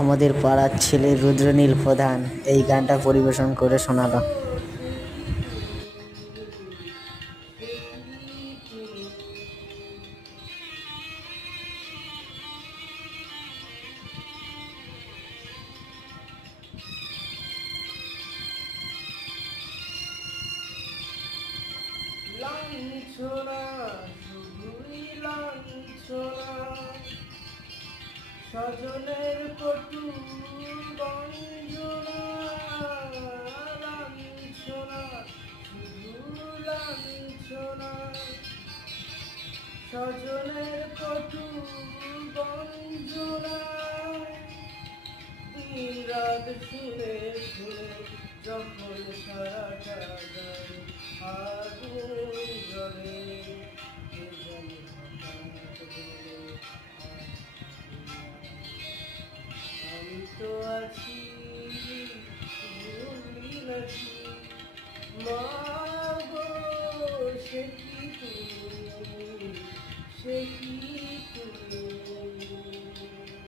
আমাদের পাড়ার ছেলে রুদ্রনীল প্রধান এই গানটা পরিবেশন করে শোনালো। লাঞ্ছনা শুধুই লাঞ্ছনা, স্বজনের কটু বঞ্চনা। লাঞ্ছনা শুধু লাঞ্ছনা, স্বজনের কটু বঞ্চনা। দিন রাত শুনে শুনে যখন সারাটা গান আগুন জ্বলে, কে জানে হঠাৎ বলে আমি তো আছি, ভুলি নাকি মা গো, সে কি তুমি, সে কি